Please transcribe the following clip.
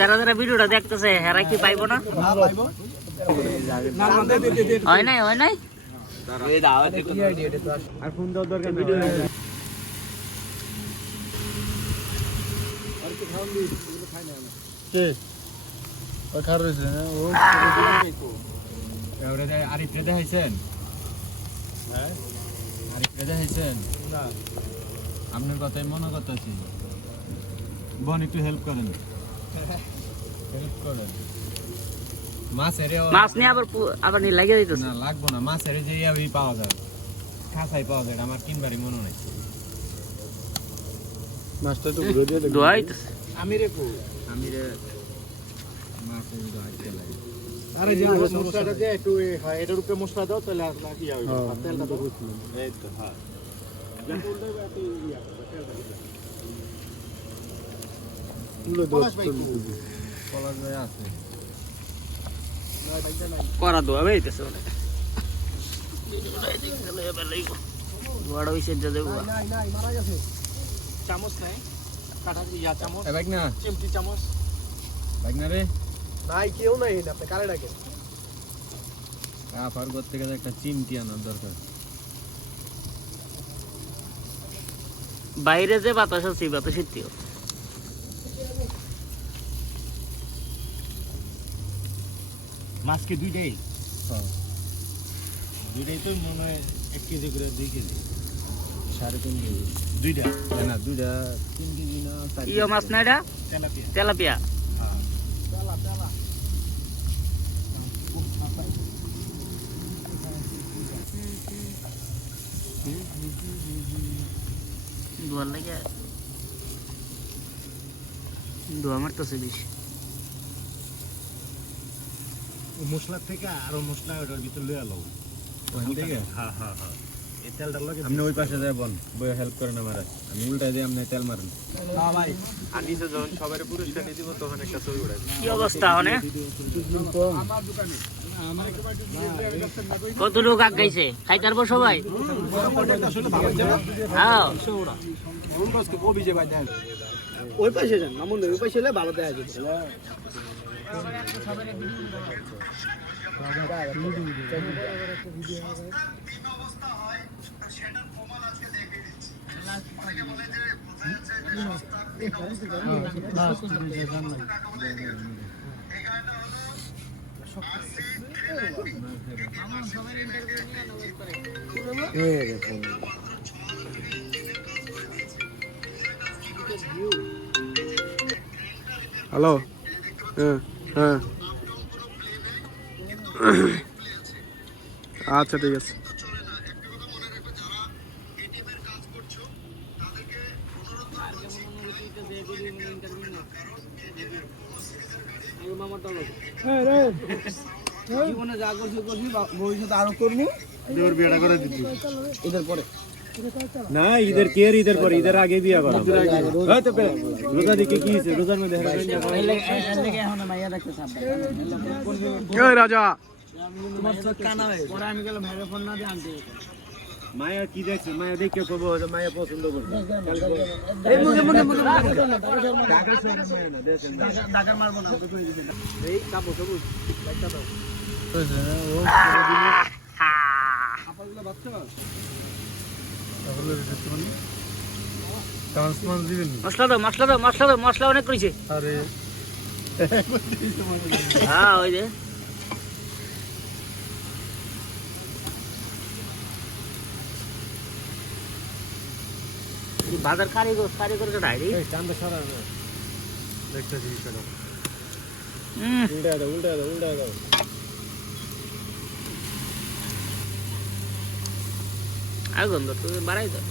যারা যারা ভিডিওটা দেখতেছে হেরা কি পাইবো না? হয় নাই হয় নাই আর ফোন দেওয়ার দরকার নেই। কে ওই খার রয়েছে না ও আরিফ রে দেখাইছেন? হ্যাঁ আরিফ রে দেখাইছেন না? আপনার কথাই মনে করতেছি। বোন একটু হেল্প করেন, হেল্প করেন। মাছ নিয়ে আবার নি লাগিয়ে দিতেছে না লাগবো না। মাছের যে ইয়াবি পাওয়া যায়, খাসাই পাওয়া যায়, আমার কিনবারই মনে নাই। মাছটা তো ঘুরে দিয়ে দোয়াইতেছে আমি রে মাছের দোয়াইতে লাগে। আরে যে মশলাটা দে একটু হয় এটার উপরে মশলা দাও তাহলে আর কি হবে, তেলটা তো বুঝলাম। এই তো হ্যাঁ পলাশ ভাই আছে করা দোয়া বেরিতেছে অনেক দোয়াটা ওই সেটা দেবো চামচ নাই কাটা ইয়া চামচ এ বাইক না চিমটি চামচ বাইক না রে নাই কেউ নাই আপনি কারে ডাকেন আফার করতে গেলে একটা চিমটি আনার দরকার। বাইরে যে বাতাস আছে বাতাসের তিও মাছ কি দুইটাই? দুইটাই তো মনে হয় 1 কেজি করে 2 কেজি 3.5 কেজি দুইটা না দুইটা 3 কেজি না 4 ইয়ো মাছ না এটা তেলাপিয়া হ্যাঁ তেলা দোয়ার লাগে দোয়া মারতেছে বেশি মশলা থেকে আরো মশলা ওটার ভিতর লয়ে আলো ওখান থেকে। হ্যাঁ হ্যাঁ হ্যাঁ এই তেলটা লাগে। আপনি ওই পাশে যায় বল বই হেল্প করেন আমার, আমি উল্টাই দিয়ে আপনি তেল মারেন। হ্যাঁ ভাই আর নিচে যখন সবারে পুরস্কার দিয়ে দিব তখন একটা ছবি উড়াই। কি অবস্থা মানে আমার দোকানে কত লোক আগাইছে খাইতে পারবো সবাই? হ্যাঁ ওই পাশে যান মামুন ওই পাশে এলে ভালো দেখা যাবে। হ্যালো হ্যাঁ হ্যাঁ আচ্ছা ঠিক আছে। জীবনে যা করছি ভবিষ্যতে আরো করবো। বিয়েটা করে দিচ্ছি ঈদের পরে না, ঈদের কি আর ঈদের পরে, ঈদের আগে বিয়ে করা। রোজা দিকে কি হয়েছে? রোজার মধ্যে রাজা মায়া কি দেখছে? মায়া দেখে করবো, মায়া পছন্দ করবে। মশলা অনেক করেছে। হ্যাঁ ওই যে বাজার কারিগর ডাইরি উল্টা দাও আগুন তো বাড়াই দাও।